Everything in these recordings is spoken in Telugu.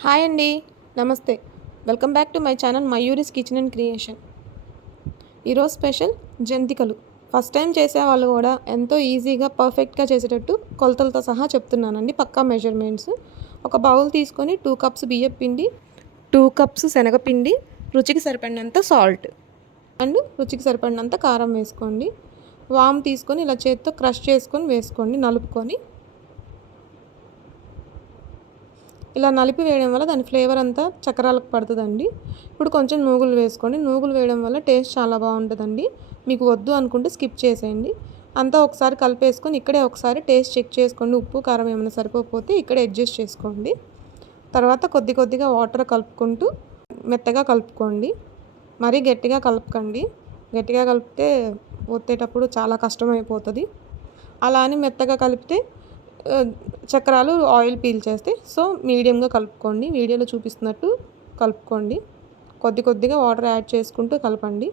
హాయ్ అండి. నమస్తే. Welcome back to my channel Mayuri's kitchen and creation. ఈరోజు స్పెషల్ జంతికలు. ఫస్ట్ టైం చేసేవాళ్ళు కూడా ఎంతో ఈజీగా పర్ఫెక్ట్గా చేసేటట్టు కొలతలతో సహా చెప్తున్నానండి. పక్కా మెజర్మెంట్స్. ఒక బౌల్ తీసుకొని 2 కప్స్ బియ్యం పిండి, 2 కప్స్ శనగపిండి, రుచికి సరిపడినంత సాల్ట్ అండ్ రుచికి సరిపడినంత కారం వేసుకోండి. వామ్ తీసుకొని ఇలా చేత్తో క్రష్ చేసుకొని వేసుకోండి, నలుపుకొని. ఇలా నలిపి వేయడం వల్ల దాని ఫ్లేవర్ అంతా చక్రాలకు పడుతుందండి. ఇప్పుడు కొంచెం నూగులు వేసుకోండి. నూగులు వేయడం వల్ల టేస్ట్ చాలా బాగుంటుందండి. మీకు వద్దు అనుకుంటే స్కిప్ చేసేయండి. అంతా ఒకసారి కలిపేసుకొని ఇక్కడే ఒకసారి టేస్ట్ చెక్ చేసుకోండి. ఉప్పు కారం ఏమైనా సరిపోతే ఇక్కడే అడ్జస్ట్ చేసుకోండి. తర్వాత కొద్ది కొద్దిగా వాటర్ కలుపుకుంటూ మెత్తగా కలుపుకోండి. మరీ గట్టిగా కలపకండి. గట్టిగా కలిపితే ఒత్తేటప్పుడు చాలా కష్టమైపోతుంది. అలా అని మెత్తగా కలిపితే చక్రాలు ఆయిల్ పీల్చేస్తాయి. సో మీడియంగా కలుపుకోండి. వీడియోలో చూపిస్తున్నట్టు కలుపుకోండి. కొద్ది కొద్దిగా వాటర్ యాడ్ చేసుకుంటూ కలపండి.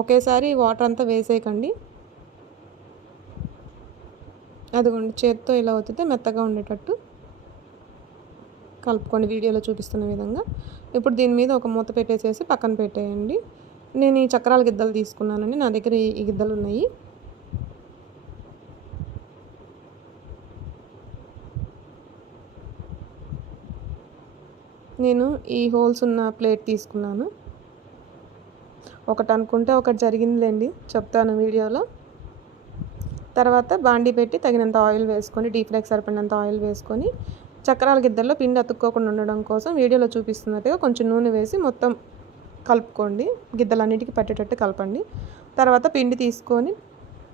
ఒకేసారి వాటర్ అంతా వేసేయకండి. అదిగోండి, చేత్తో ఇలా ఒత్తితే మెత్తగా ఉండేటట్టు కలుపుకోండి వీడియోలో చూపిస్తున్న విధంగా. ఇప్పుడు దీని మీద ఒక మూత పెట్టేసేసి పక్కన పెట్టేయండి. నేను ఈ చక్రాల గిద్దలు తీసుకున్నానండి. నా దగ్గర ఈ గిద్దలు ఉన్నాయి. నేను ఈ హోల్స్ ఉన్న ప్లేట్ తీసుకున్నాను. ఒకటి అనుకుంటే ఒకటి జరిగిందిలేండి, చెప్తాను వీడియోలో. తర్వాత బాండీ పెట్టి తగినంత ఆయిల్ వేసుకొని, డీప్ ఫ్రైకి సరిపడినంత ఆయిల్ వేసుకొని, చక్రాల గిద్దల్లో పిండి అతుక్కోకుండా ఉండడం కోసం వీడియోలో చూపిస్తున్నట్టుగా కొంచెం నూనె వేసి మొత్తం కలుపుకోండి. గిద్దలన్నిటికీ పట్టేటట్టు కలపండి. తర్వాత పిండి తీసుకొని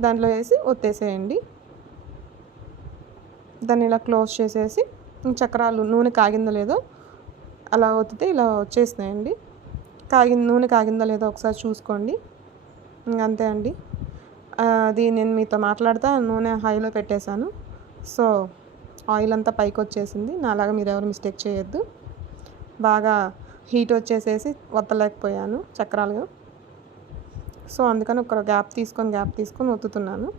దాంట్లో వేసి ఒత్తేసేయండి. దాన్ని ఇలా క్లోజ్ చేసేసి చక్రాలు నూనె కాగిందో లేదో అలా ఒత్తితే ఇలా వచ్చేసినాయండి. నూనె కాగిందో లేదో ఒకసారి చూసుకోండి. అంతే అండి. అది నేను మీతో మాట్లాడుతూ నూనె హైలో పెట్టేశాను. సో ఆయిల్ అంతా పైకి వచ్చేసింది. నాలాగా మీరు ఎవరు మిస్టేక్ చేయొద్దు. బాగా హీట్ వచ్చేసేసి ఒత్తలేకపోయాను చక్రాలు. సో అందుకని ఒక గ్యాప్ తీసుకొని ఒత్తుతున్నాను.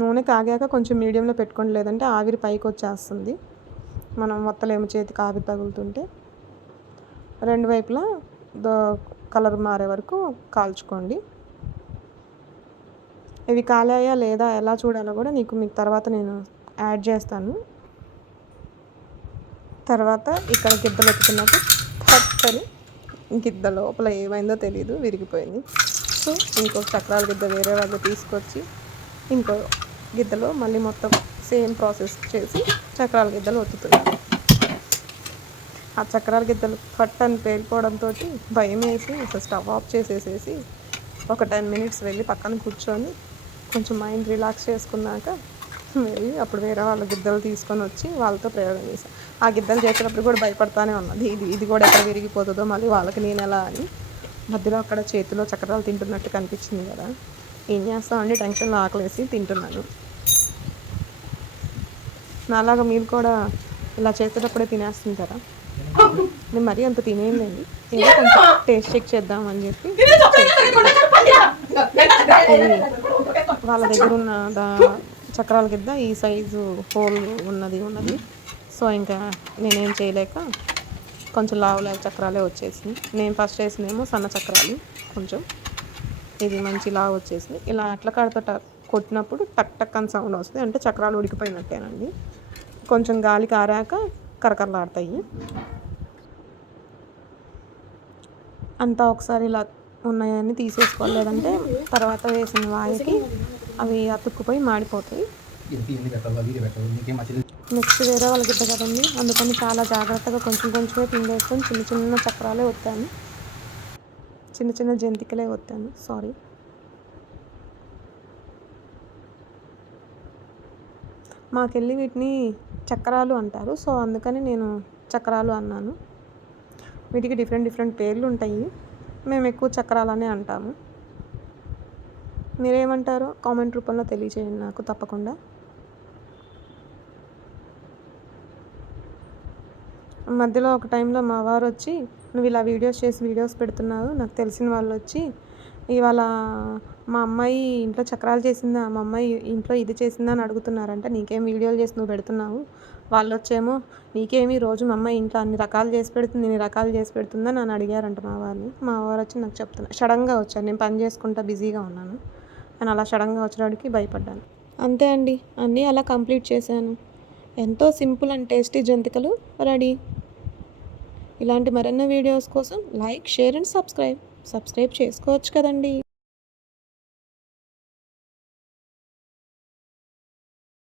నూనె కాగాక కొంచెం మీడియంలో పెట్టుకోండి, లేదంటే ఆవిరి పైకి వచ్చేస్తుంది. మనం మొత్తలేము, చేతికి ఆవిరి తగులుతుంటే. రెండు వైపులా కలర్ మారే వరకు కాల్చుకోండి. ఇవి కాలాయా లేదా ఎలా చూడాలో కూడా మీకు తర్వాత నేను యాడ్ చేస్తాను. తర్వాత ఇక్కడ గిద్దలు ఎత్తుకున్నప్పుడు పచ్చని గిద్ద లోపల ఏమైందో తెలియదు, విరిగిపోయింది. సో ఇంకొక చక్రాల గిద్ద వేరే వాళ్ళు తీసుకొచ్చి ఇంకో గిద్దలో మళ్ళీ మొత్తం సేమ్ ప్రాసెస్ చేసి చక్రాల గిద్దలు ఒత్తుతున్నాను. ఆ చక్రాల గిద్దలు ఫట్ అని పేలిపోవడంతో భయం వేసి స్టవ్ ఆఫ్ చేసేసేసి ఒక 10 మినిట్స్ వెళ్ళి పక్కన కూర్చొని కొంచెం మైండ్ రిలాక్స్ చేసుకున్నాక వెళ్ళి అప్పుడు వేరే వాళ్ళ గిద్దలు తీసుకొని వచ్చి వాళ్ళతో ప్రయోగం చేశాను. ఆ గిద్దలు చేసేటప్పుడు కూడా భయపడతానే ఉన్నది, ఇది కూడా ఎక్కడ విరిగిపోతుందో మళ్ళీ వాళ్ళకి నేను ఎలా అని. మధ్యలో అక్కడ చేతిలో చక్రాలు తింటున్నట్టు కనిపించింది కదా, ఏం చేస్తామండి, టెన్షన్లో ఆకలేసి తింటున్నాను. నాలాగా మీరు కూడా ఇలా చేసేటప్పుడే తినేస్తుంటారా? నేను మరీ అంత తినేయండి, ఏదో కొంచెం టేస్ట్ చెక్ చేద్దామని చెప్పి. వాళ్ళ దగ్గర ఉన్న చక్రాల కింద ఈ సైజు హోల్ ఉన్నది. సో ఇంకా నేనేం చేయలేక కొంచెం లావు చక్రాలే వచ్చేసింది. నేను ఫస్ట్ వేసినేమో సన్న చక్రాలు, కొంచెం ఇది మంచి లావు వచ్చేసింది. ఇలా అట్ల కాడతో కొట్టినప్పుడు టక్ టక్ అని సౌండ్ వస్తుంది, అంటే చక్రాలు ఉడికిపోయినట్టేనండి. కొంచెం గాలి కారాక కరకరలాడతాయి. అంతా ఒకసారి ఇలా ఉన్నాయని తీసేసుకోవాలి, లేదంటే తర్వాత వేసిన వాయికి అవి అతుక్కుపోయి మాడిపోతాయి. నెక్స్ట్ వేరే వాళ్ళకి గిద్ద కదండి, అందుకని చాలా జాగ్రత్తగా కొంచెమే పిండి వేసుకొని చిన్న చక్రాలే ఒత్తాను, చిన్న జంతికలే ఒత్తాను. సారీ. మాకెళ్ళి వీటిని చక్రాలు అంటారు, సో అందుకని నేను చక్రాలు అన్నాను. వీటికి డిఫరెంట్ పేర్లు ఉంటాయి. మేము ఎక్కువ చక్రాలనే అంటాము. మీరేమంటారో కామెంట్ రూపంలో తెలియజేయండి నాకు తప్పకుండా. మధ్యలో ఒక టైంలో మా వారు వచ్చి, నువ్వు ఇలా వీడియోస్ పెడుతున్నావు, నాకు తెలిసిన వాళ్ళు వచ్చి ఇవాళ మా అమ్మాయి ఇంట్లో చక్రాలు చేసిందా, మా అమ్మాయి ఇంట్లో ఇది చేసిందా అని అడుగుతున్నారంట. నీకేం వీడియోలు చేసి నువ్వు పెడుతున్నావు, వాళ్ళు వచ్చేమో నీకేమి రోజు మా అమ్మాయి ఇంట్లో అన్ని రకాలు చేసి పెడుతుంది, ఇన్ని రకాలు చేసి పెడుతుందని నన్ను అడిగారంట మా వాళ్ళు. మా వారు వచ్చి నాకు చెప్తున్నారు. సడన్గా వచ్చాను, నేను పని చేసుకుంటా బిజీగా ఉన్నాను, నేను అలా సడన్గా వచ్చడానికి భయపడ్డాను. అంతే అండి, అన్నీ అలా కంప్లీట్ చేశాను. ఎంతో సింపుల్ అండ్ టేస్టీ జంతికలు రెడీ. ఇలాంటి మరెన్నో వీడియోస్ కోసం లైక్, షేర్ అండ్ సబ్స్క్రైబ్ చేసుకోవచ్చు కదండి.